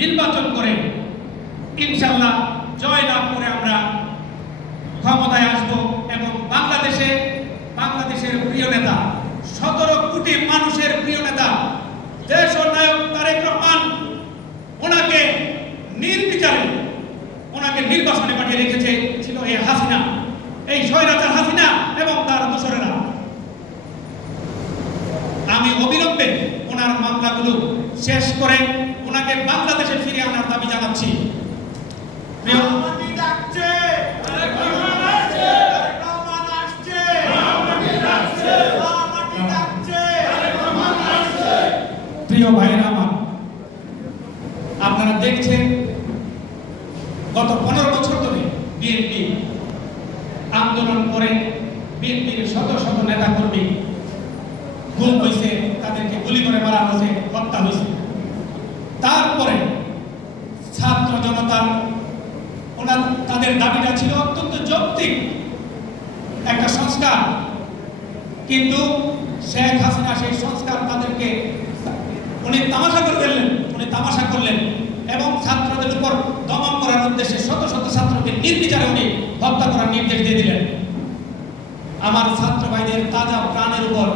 নির্বাচন করে ইনশাল্লাহ জয় লাভ করে আমরা ক্ষমতায় আসব এবং বাংলাদেশে, বাংলাদেশের প্রিয় নেতা, সতেরো কোটি মানুষের প্রিয় নেতা, দেশ ও নায়ক তারেক রহমান, ওনাকে নির্বিচারে, ওনাকে নির্বাসনে পাঠিয়ে রেখেছে ছিল এই হাসিনা। এই স্বৈরাচার হাসিনা এবং তার দোসরেরা। আমি অবিলম্বে ওনার মামলাগুলো শেষ করে ওনাকে বাংলাদেশে ডাকছে। প্রিয় ভাইরা আমার, আপনারা দেখছেন গত পনেরো বছর ধরে বিএনপি আন্দোলন করে বিএনপির শত শত নেতা কর্মী গুম হয়েছে, তাদেরকে গুলি করে মারা হয়েছে, হত্যা হয়েছে। তারপরে ছাত্র জনতার ওনার তাদের দাবিটা ছিল অত্যন্ত যৌক্তিক একটা সংস্কার। কিন্তু শেখ হাসিনা সেই সংস্কার তাদেরকে উনি তামাশা করে ফেললেন, উনি তামাশা করলেন এবং ছাত্রদের উপর দমন করার উদ্দেশ্যে শত শত ছাত্রকে নির্বিচারে উনি হত্যা করার নির্দেশ দিয়ে দিলেন। আমার ছাত্র ভাইদের তাজা প্রাণের উপর